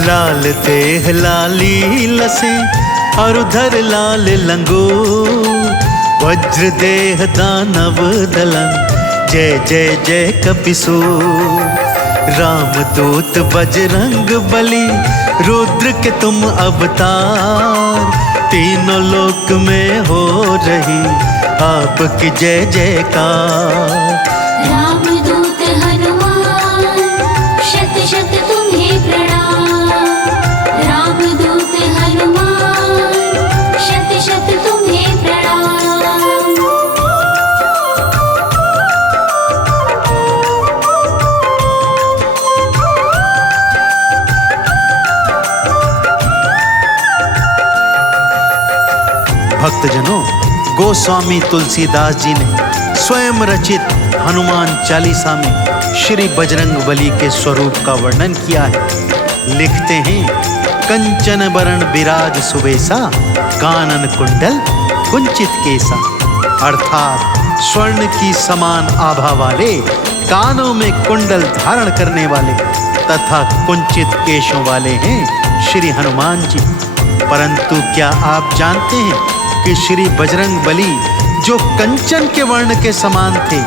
लाल देह लाली लसे और उधर लाल लंगूर, वज्र देह दानव दलन, जय जय जय कपिसूर। रामदूत बजरंग बली, रुद्र के तुम अवतार, तीनों लोक में हो रही आपकी जय जयकार। रामदूत हनुमान, शत शत तुम्हें प्रणाम। रामदूत हनुमान, शत शत तुम्हें प्रणाम। भक्तजनों, गोस्वामी तुलसीदास जी ने स्वयं रचित हनुमान चालीसा में श्री बजरंग बली के स्वरूप का वर्णन किया है। लिखते हैं, कंचन बरन विराज सुबेसा, कानन कुंडल कुंचित केसा। अर्थात स्वर्ण की समान आभा वाले, कानों में कुंडल धारण करने वाले तथा कुंचित केशों वाले हैं श्री हनुमान जी। परंतु क्या आप जानते हैं कि श्री बजरंग बली जो कंचन के वर्ण के समान थे,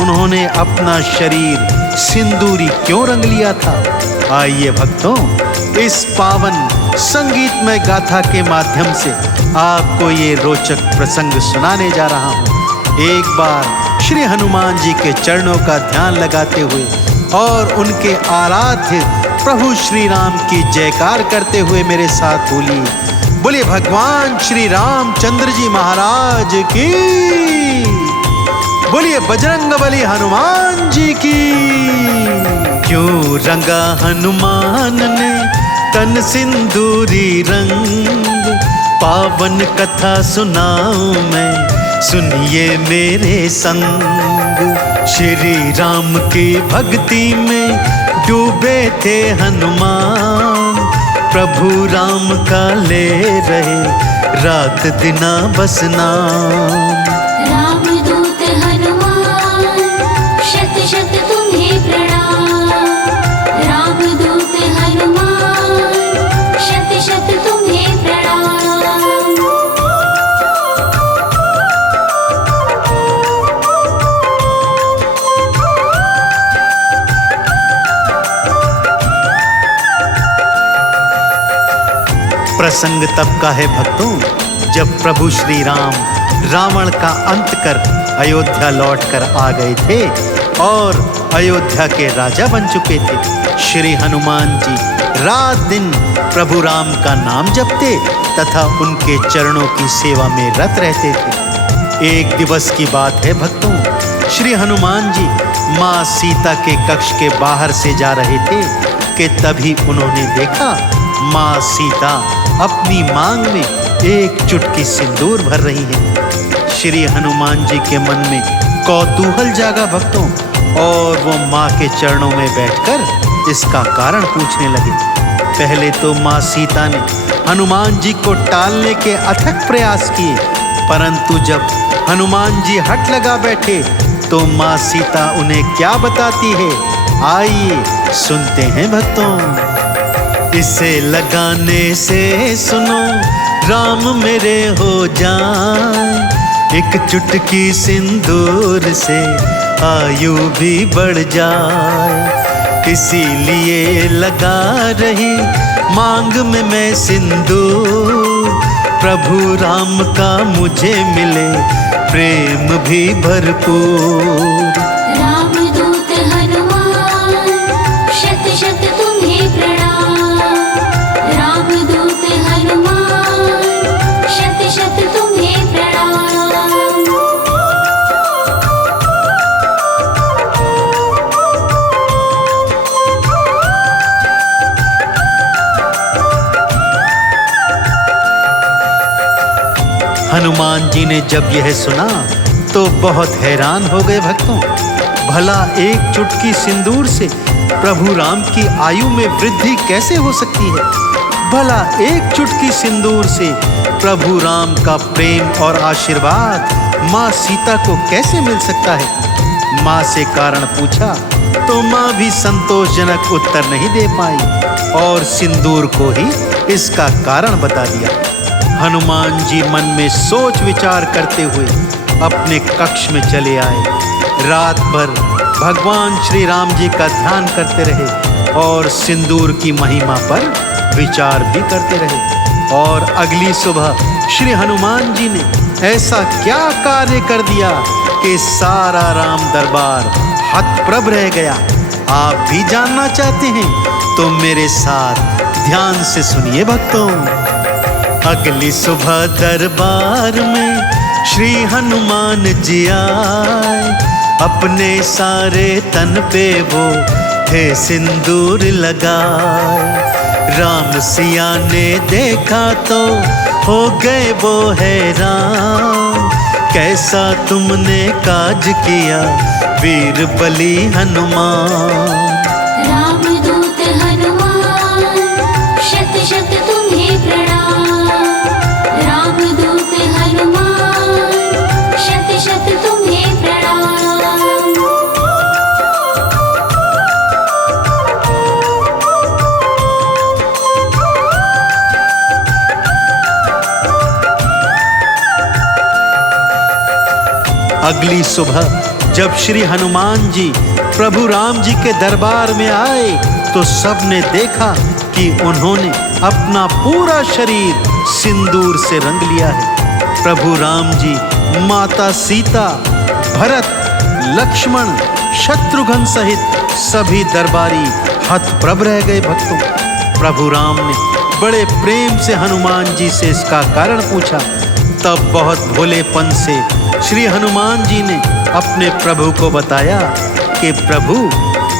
उन्होंने अपना शरीर सिंदूरी क्यों रंग लिया था? आइए भक्तों, इस पावन संगीतमय गाथा के माध्यम से आपको ये रोचक प्रसंग सुनाने जा रहा हूँ। एक बार श्री हनुमान जी के चरणों का ध्यान लगाते हुए और उनके आराध्य प्रभु श्री राम की जयकार करते हुए मेरे साथ बोलिए, बोलिए भगवान श्री रामचंद्र जी महाराज की, बोलिए बजरंगबली हनुमान जी की। क्यों रंगा हनुमान ने तन सिंदूरी रंग, पावन कथा सुनाऊं मैं, सुनिए मेरे संग। श्री राम की भक्ति में डूबे थे हनुमान, प्रभु राम का ले रहे रात दिना बस नाम। रामदूत हनुमान, शत शत तुम्हें प्रणाम। रामदूत हनुमान, शत शत तुम्हें प्रणाम। प्रसंग तब का है भक्तों, जब प्रभु श्री राम रावण का अंत कर अयोध्या लौटकर आ गए थे और अयोध्या के राजा बन चुके थे। श्री हनुमान जी रात दिन प्रभु राम का नाम जपते तथा उनके चरणों की सेवा में रत रहते थे। एक दिवस की बात है भक्तों, श्री हनुमान जी माँ सीता के कक्ष के बाहर से जा रहे थे कि तभी उन्होंने देखा माँ सीता अपनी मांग में एक चुटकी सिंदूर भर रही है। श्री हनुमान जी के मन में कौतूहल जागा भक्तों, और वो माँ के चरणों में बैठकर इसका कारण पूछने लगे। पहले तो माँ सीता ने हनुमान जी को टालने के अथक प्रयास किए, परंतु जब हनुमान जी हट लगा बैठे तो माँ सीता उन्हें क्या बताती है, आइए सुनते हैं भक्तों। इसे लगाने से सुनो राम मेरे हो जाए, एक चुटकी सिंदूर से आयु भी बढ़ जाए। इसीलिए लगा रही मांग में मैं सिंदूर, प्रभु राम का मुझे मिले प्रेम भी भरपूर। रामदूत हनुमान, शत शत तुम्हें प्रणाम। रामदूत हनुमान, शत शत तुम्हें प्रणाम। हनुमान जी ने जब यह सुना तो बहुत हैरान हो गए भक्तों। भला एक चुटकी सिंदूर से प्रभु राम की आयु में वृद्धि कैसे हो सकती है? भला एक चुटकी सिंदूर से प्रभु राम का प्रेम और आशीर्वाद माँ सीता को कैसे मिल सकता है? माँ से कारण पूछा तो माँ भी संतोषजनक उत्तर नहीं दे पाई और सिंदूर को ही इसका कारण बता दिया। हनुमान जी मन में सोच विचार करते हुए अपने कक्ष में चले आए। रात भर भगवान श्री राम जी का ध्यान करते रहे और सिंदूर की महिमा पर विचार भी करते रहे। और अगली सुबह श्री हनुमान जी ने ऐसा क्या कार्य कर दिया कि सारा राम दरबार हतप्रभ रह गया। आप भी जानना चाहते हैं तो मेरे साथ ध्यान से सुनिए भक्तों। अगली सुबह दरबार में श्री हनुमान जी आए, अपने सारे तन पे वो थे सिंदूर लगाए। राम सिया ने देखा तो हो गए वो हैरान, कैसा तुमने काज किया वीर बली हनुमान। रामदूत हनुमान शत शत तुम्हें प्रणाम। रामदूत हनुमान शत शत तुम्हें प्रणाम। अगली सुबह जब श्री हनुमान जी प्रभु राम जी के दरबार में आए तो सबने देखा कि उन्होंने अपना पूरा शरीर सिंदूर से रंग लिया है। प्रभु राम जी, माता सीता, भरत, लक्ष्मण, शत्रुघ्न सहित सभी दरबारी हतप्रभ रह गए। भक्तों, प्रभु राम ने बड़े प्रेम से हनुमान जी से इसका कारण पूछा। तब बहुत भोलेपन से श्री हनुमान जी ने अपने प्रभु को बताया कि प्रभु,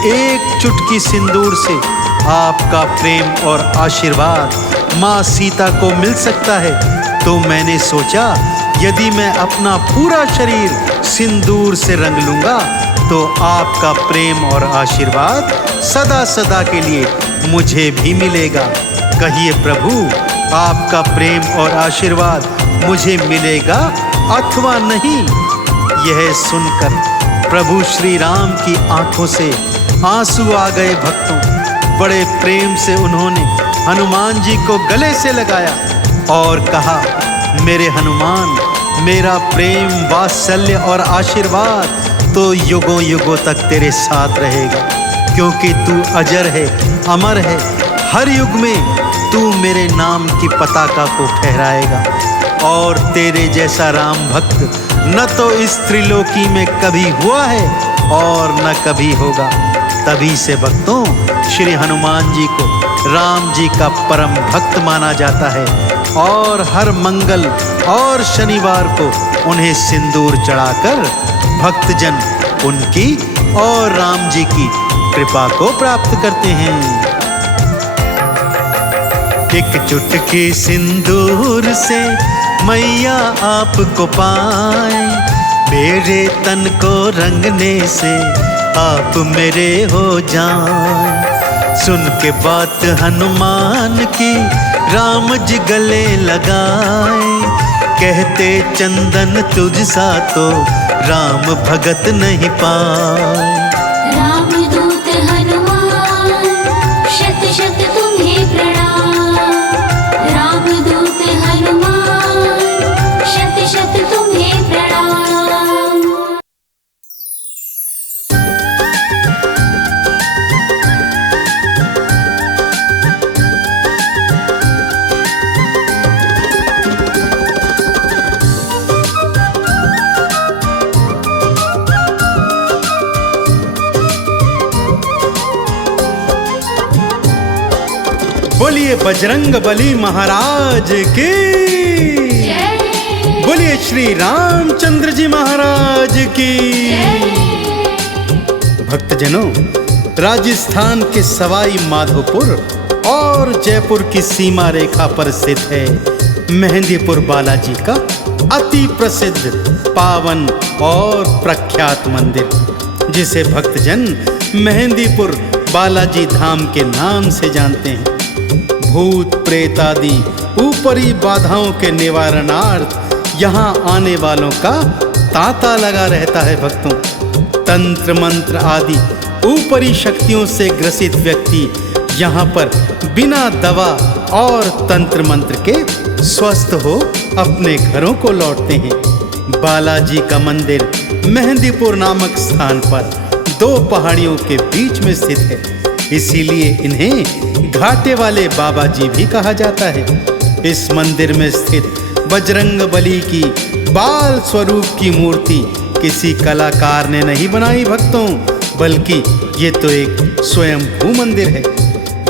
एक चुटकी सिंदूर से आपका प्रेम और आशीर्वाद माँ सीता को मिल सकता है, तो मैंने सोचा यदि मैं अपना पूरा शरीर सिंदूर से रंग लूंगा तो आपका प्रेम और आशीर्वाद सदा सदा के लिए मुझे भी मिलेगा। कहिए प्रभु, आपका प्रेम और आशीर्वाद मुझे मिलेगा अथवा नहीं। यह सुनकर प्रभु श्री राम की आंखों से आंसू आ गए। भक्तों, बड़े प्रेम से उन्होंने हनुमान जी को गले से लगाया और कहा, मेरे हनुमान, मेरा प्रेम, वात्सल्य और आशीर्वाद तो युगों युगों तक तेरे साथ रहेगा, क्योंकि तू अजर है, अमर है। हर युग में तू मेरे नाम की पताका को फहराएगा और तेरे जैसा राम भक्त न तो इस त्रिलोकी में कभी हुआ है और न कभी होगा। तभी से भक्तों, श्री हनुमान जी को राम जी का परम भक्त माना जाता है और हर मंगल और शनिवार को उन्हें सिंदूर चढ़ाकर भक्तजन उनकी और राम जी की कृपा को प्राप्त करते हैं। एक चुटकी सिंदूर से मैया आपको पाए, मेरे तन को रंगने से आप मेरे हो जाएं। सुन के बात हनुमान की राम जी गले लगाए, कहते चंदन तुझ सा तो राम भगत नहीं पाए। रामदूत हनुमान शत शत तुम्हें प्रणाम। रामदूत हनुमान शत शत तुम्हें प्रणाम। बोलिए बजरंग बली महाराज की, बोलिए श्री रामचंद्र जी महाराज की। भक्तजनों, राजस्थान के सवाई माधोपुर और जयपुर की सीमा रेखा पर स्थित है मेहंदीपुर बालाजी का अति प्रसिद्ध, पावन और प्रख्यात मंदिर, जिसे भक्तजन मेहंदीपुर बालाजी धाम के नाम से जानते हैं। भूत प्रेत आदि ऊपरी बाधाओं के निवारणार्थ यहाँ आने वालों का तांता लगा रहता है। भक्तों, तंत्र मंत्र आदि ऊपरी शक्तियों से ग्रसित व्यक्ति यहाँ पर बिना दवा और तंत्र मंत्र के स्वस्थ हो अपने घरों को लौटते हैं। बालाजी का मंदिर मेहंदीपुर नामक स्थान पर 2 पहाड़ियों के बीच में स्थित है, इसीलिए इन्हें घाटे वाले बाबा जी भी कहा जाता है। इस मंदिर में स्थित बजरंगबली की बाल स्वरूप की मूर्ति किसी कलाकार ने नहीं बनाई भक्तों, बल्कि ये तो एक स्वयंभू मंदिर है।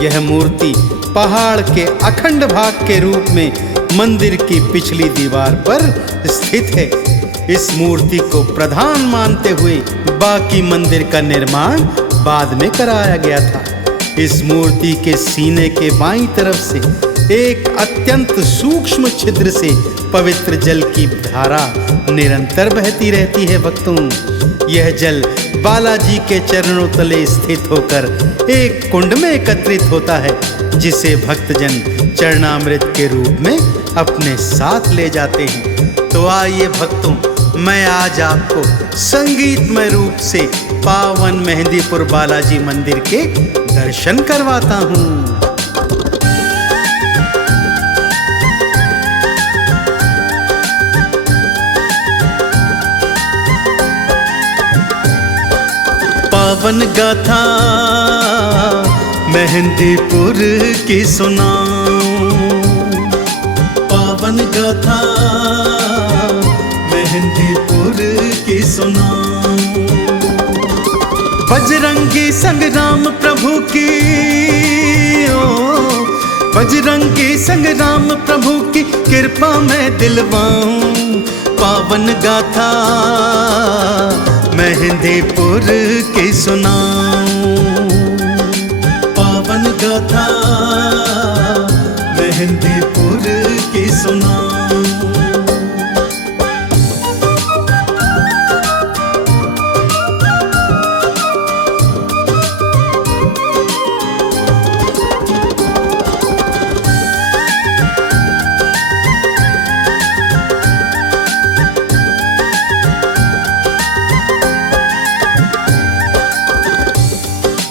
यह मूर्ति पहाड़ के अखंड भाग के रूप में मंदिर की पिछली दीवार पर स्थित है। इस मूर्ति को प्रधान मानते हुए बाकी मंदिर का निर्माण बाद में कराया गया था। इस मूर्ति के सीने के बाईं तरफ से एक अत्यंत सूक्ष्म छिद्र से पवित्र जल की धारा निरंतर बहती रहती है भक्तों। यह जल बालाजी के चरणों तले स्थित होकर एक कुंड में एकत्रित होता है, जिसे भक्तजन चरणामृत के रूप में अपने साथ ले जाते हैं। तो आइए भक्तों, मैं आज आपको संगीतमय रूप से पावन मेहंदीपुर बालाजी मंदिर के दर्शन करवाता हूँ। पावन गाथा मेहंदीपुर की सुनाऊं, पावन गाथा मेहंदीपुर की सुनाऊं। बजरंगी संग्राम प्रभु की बजरंगी संग्राम प्रभु की कृपा मैं दिलवाऊं। पावन गाथा मेहंदीपुर की सुनाऊं, पावन गाथा मेहंदीपुर की सुनाऊं।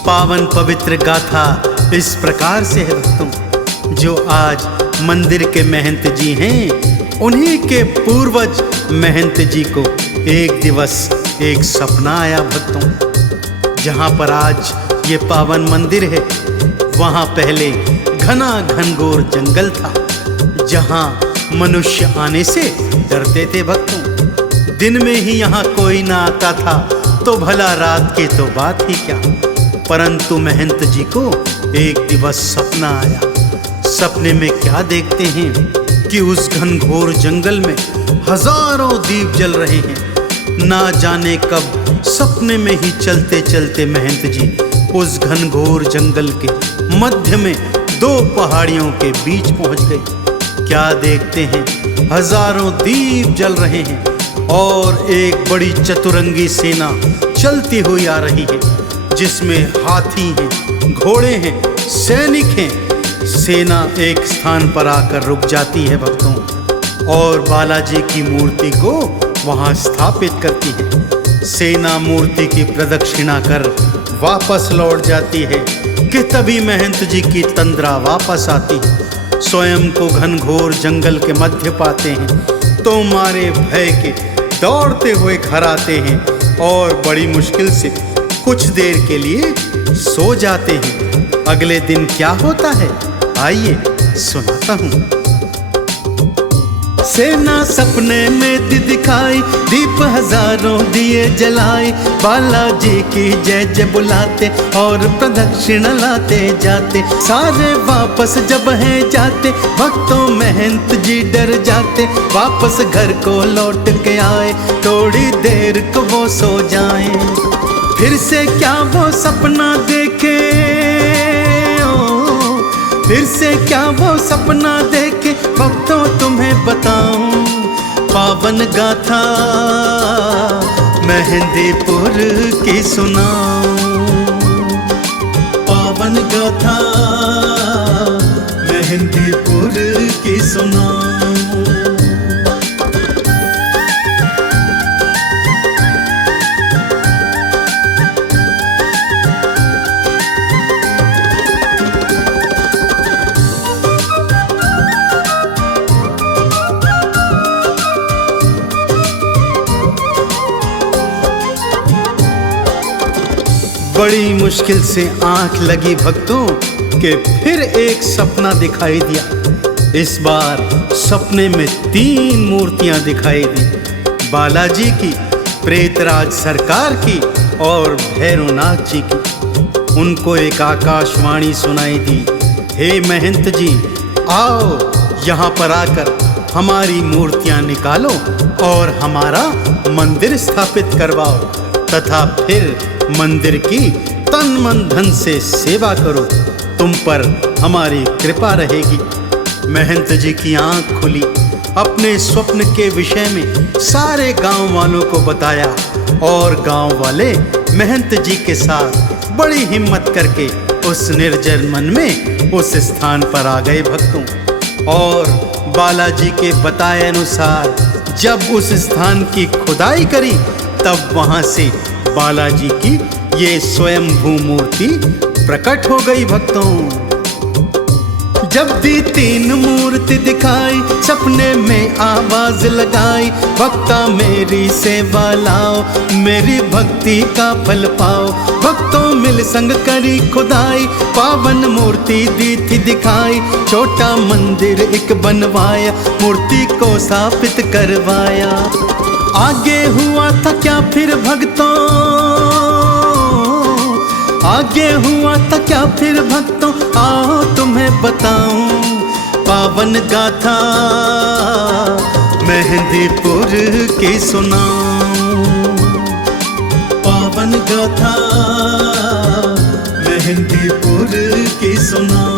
पावन पवित्र गाथा इस प्रकार से है भक्तों। जो आज मंदिर के महंत जी हैं, उन्हीं के पूर्वज महंत जी को एक दिवस एक सपना आया भक्तों। जहाँ पर आज ये पावन मंदिर है, वहाँ पहले घना घनघोर जंगल था, जहाँ मनुष्य आने से डरते थे भक्तों। दिन में ही यहाँ कोई ना आता था, तो भला रात की तो बात ही क्या। परंतु महंत जी को एक दिवस सपना आया। सपने में क्या देखते हैं कि उस घनघोर जंगल में हजारों दीप जल रहे हैं। ना जाने कब सपने में ही चलते चलते महंत जी उस घनघोर जंगल के मध्य में 2 पहाड़ियों के बीच पहुंच गए। क्या देखते हैं, हजारों दीप जल रहे हैं और एक बड़ी चतुरंगी सेना चलती हुई आ रही है, जिसमें हाथी हैं, घोड़े हैं, सैनिक हैं। सेना एक स्थान पर आकर रुक जाती है भक्तों, और बालाजी की मूर्ति को वहां स्थापित करती है। सेना मूर्ति की प्रदक्षिणा कर वापस लौट जाती है कि तभी महंत जी की तंद्रा वापस आती है। स्वयं को घनघोर जंगल के मध्य पाते हैं, तो मारे भय के दौड़ते हुए घर आते हैं और बड़ी मुश्किल से कुछ देर के लिए सो जाते हैं। अगले दिन क्या होता है, आइए सुनाता हूँ। सेना सपने में दिखाई, दीप हजारों दिए जलाए, बालाजी की जय जय बुलाते और प्रदक्षिणा लाते जाते। सारे वापस जब हैं जाते, भक्तों महंत जी डर जाते। वापस घर को लौट के आए, थोड़ी देर को वो सो जाए। फिर से क्या वो सपना देखे, फिर से क्या वो सपना देखे, भक्तों तुम्हें बताऊं। पावन गाथा मेहंदीपुर की सुनाऊं, पावन गाथा मेहंदीपुर की सुनाऊं। बड़ी मुश्किल से आंख लगी भक्तों कि फिर एक सपना दिखाई दिया। इस बार सपने में 3 मूर्तियां दिखाई दी, बालाजी की, प्रेतराज सरकार की और भैरवनाथ जी की। उनको एक आकाशवाणी सुनाई दी, हे महंत जी, आओ यहाँ पर आकर हमारी मूर्तियां निकालो और हमारा मंदिर स्थापित करवाओ तथा फिर मंदिर की तन मन धन से सेवा करो, तुम पर हमारी कृपा रहेगी। महंत जी की आंख खुली, अपने स्वप्न के विषय में सारे गांव वालों को बताया और गांव वाले महंत जी के साथ बड़ी हिम्मत करके उस निर्जन मन में उस स्थान पर आ गए भक्तों। और बालाजी के बताए अनुसार जब उस स्थान की खुदाई करी तब वहां से बालाजी की ये स्वयंभू मूर्ति प्रकट हो गई भक्तों। जब दी 3 मूर्ति दिखाई, सपने में आवाज लगाई, भक्ता मेरी सेवा लाओ, मेरी भक्ति का फल पाओ। भक्तों मिल संग करी खुदाई, पावन मूर्ति दी थी दिखाई, छोटा मंदिर एक बनवाया, मूर्ति को स्थापित करवाया। आगे हुआ था क्या फिर भक्तों, आगे हुआ था क्या फिर भक्तों, आओ तुम्हें बताऊं पावन गाथा मेहंदीपुर की सुनाऊं, पावन गाथा मेहंदीपुर की सुनाऊं।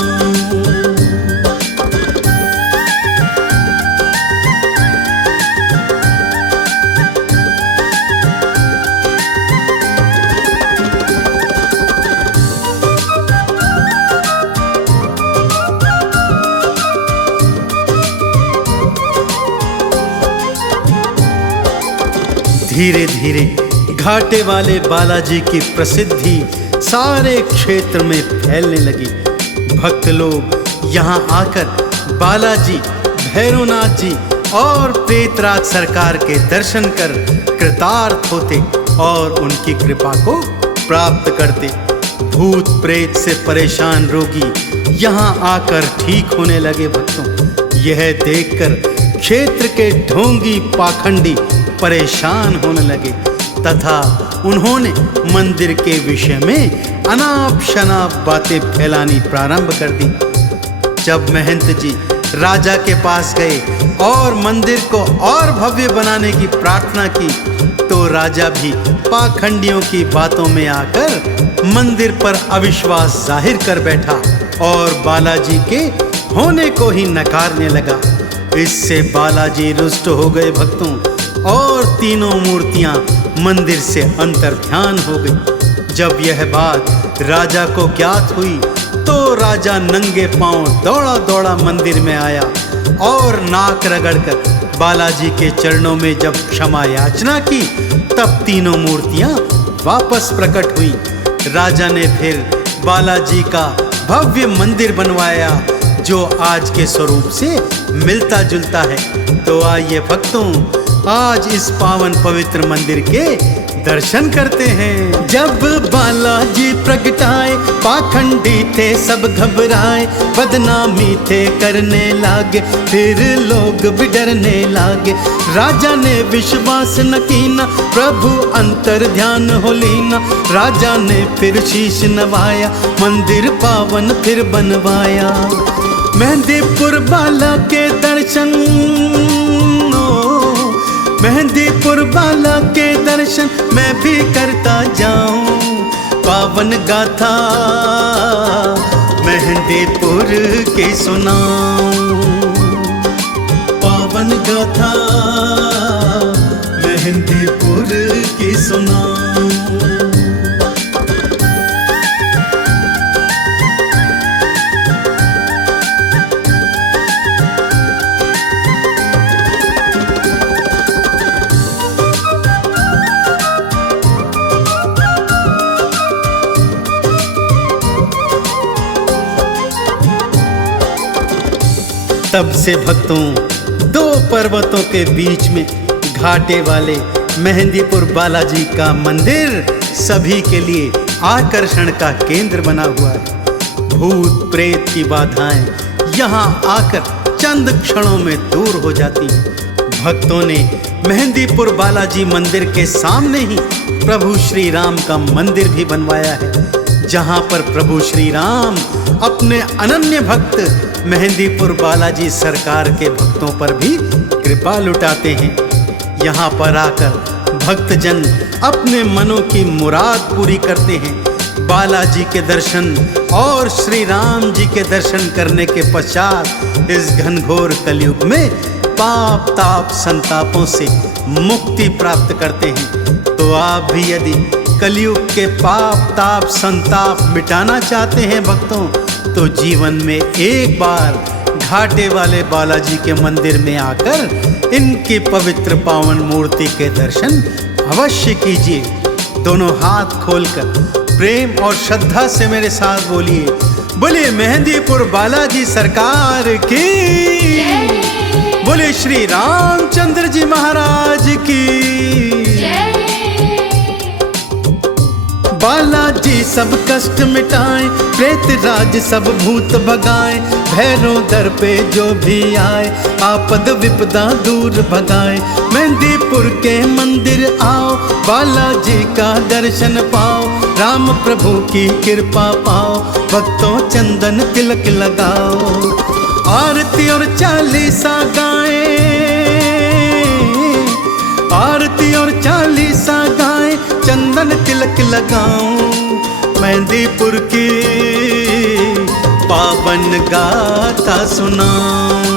धीरे धीरे घाटे वाले बालाजी की प्रसिद्धि सारे क्षेत्र में फैलने लगी। भक्त लोग यहाँ आकर बालाजी, भैरवनाथ जी और प्रेतराज सरकार के दर्शन कर कृतार्थ होते और उनकी कृपा को प्राप्त करते। भूत प्रेत से परेशान रोगी यहाँ आकर ठीक होने लगे भक्तों। यह देखकर क्षेत्र के ढोंगी पाखंडी परेशान होने लगे तथा उन्होंने मंदिर के विषय में अनाप शनाप बातें फैलानी प्रारंभ कर दी। जब महंत जी राजा के पास गए और मंदिर को और भव्य बनाने की प्रार्थना की तो राजा भी पाखंडियों की बातों में आकर मंदिर पर अविश्वास जाहिर कर बैठा और बालाजी के होने को ही नकारने लगा। इससे बालाजी रुष्ट हो गए भक्तों और 3 मूर्तियां मंदिर से अंतर्ध्यान हो गई। जब यह बात राजा को ज्ञात हुई तो राजा नंगे पांव दौड़ा दौड़ा मंदिर में आया और नाक रगड़कर बालाजी के चरणों में जब क्षमा याचना की तब 3 मूर्तियां वापस प्रकट हुई। राजा ने फिर बालाजी का भव्य मंदिर बनवाया जो आज के स्वरूप से मिलता जुलता है। तो आइए भक्तों आज इस पावन पवित्र मंदिर के दर्शन करते हैं। जब बालाजी प्रगटाए पाखंडी थे सब घबराए, बदनामी थे करने लागे, फिर लोग भी डरने लागे। राजा ने विश्वास न कीना, प्रभु अंतर ध्यान हो लीना। राजा ने फिर शीश नवाया, मंदिर पावन फिर बनवाया। मेहंदीपुर बाला के दर्शन, मेहंदीपुर बाला के दर्शन मैं भी करता जाऊं। पावन गाथा मेहंदीपुर की सुनाऊं, पावन गाथा मेहंदीपुर की सुनाऊं। तब से भक्तों 2 पर्वतों के बीच में घाटे वाले मेहंदीपुर बालाजी का मंदिर सभी के लिए आकर्षण का केंद्र बना हुआ है। भूत प्रेत की बाधाएं यहाँ आकर चंद क्षणों में दूर हो जाती हैं। भक्तों ने मेहंदीपुर बालाजी मंदिर के सामने ही प्रभु श्री राम का मंदिर भी बनवाया है, जहाँ पर प्रभु श्री राम अपने अनन्य भक्त मेहंदीपुर बालाजी सरकार के भक्तों पर भी कृपा लुटाते हैं। यहाँ पर आकर भक्तजन अपने मनों की मुराद पूरी करते हैं। बालाजी के दर्शन और श्री राम जी के दर्शन करने के पश्चात इस घनघोर कलयुग में पाप ताप संतापों से मुक्ति प्राप्त करते हैं। तो आप भी यदि कलयुग के पाप ताप संताप मिटाना चाहते हैं भक्तों, तो जीवन में एक बार घाटे वाले बालाजी के मंदिर में आकर इनकी पवित्र पावन मूर्ति के दर्शन अवश्य कीजिए। दोनों हाथ खोलकर प्रेम और श्रद्धा से मेरे साथ बोलिए, बोले मेहंदीपुर बालाजी सरकार की, बोले श्री रामचंद्र जी महाराज की। बालाजी सब कष्ट मिटाए, प्रेत राज सब भूत भगाए, भैरव दर पे जो भी आए, आपद विपदा दूर भगाए। मेहंदीपुर के मंदिर आओ, बालाजी का दर्शन पाओ, राम प्रभु की कृपा पाओ, भक्तों चंदन तिलक लगाओ। आरती और चालीसा गाए, आरती और चालीसा गाए, चंदन तिलक लगाऊं, मेहंदीपुर की पावन गाथा सुनाऊं।